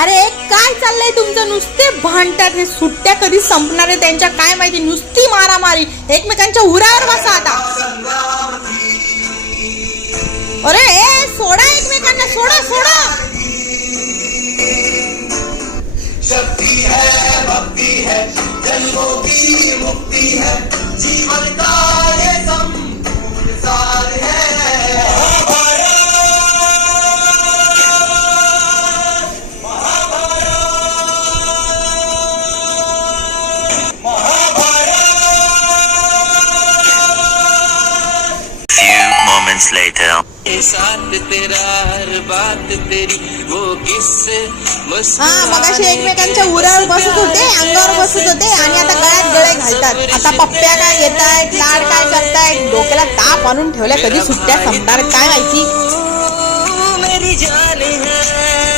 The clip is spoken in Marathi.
अरे काय चाललंय तुमचं? नुसते भांडतात हे. सुट्ट्या कधी संपणार आहे त्यांच्या काय माहिती. नुसती मारामारी. एकमेकांच्या उरावर बसा आता. अरे सोडा एकमेकांना. सोडा सोडा. शक्ति है, भक्ति है, जन्मों की मुक्ति है, जीवन का ये संपूर्ण सार है। Moments later. साथ तेरा हर बात तेरी वो किस्से मगाशी एकमेकांच्या उरावर बसत होते, अंगावर बसत होते आणि आता गळ्यात गळे घालतात. आता पप्प्या काय घेतायत, लाड काय करतायत, डोक्याला ताप आणून ठेवल्या. कधी सुट्ट्या संपणार काय माहिती. मेरी जान है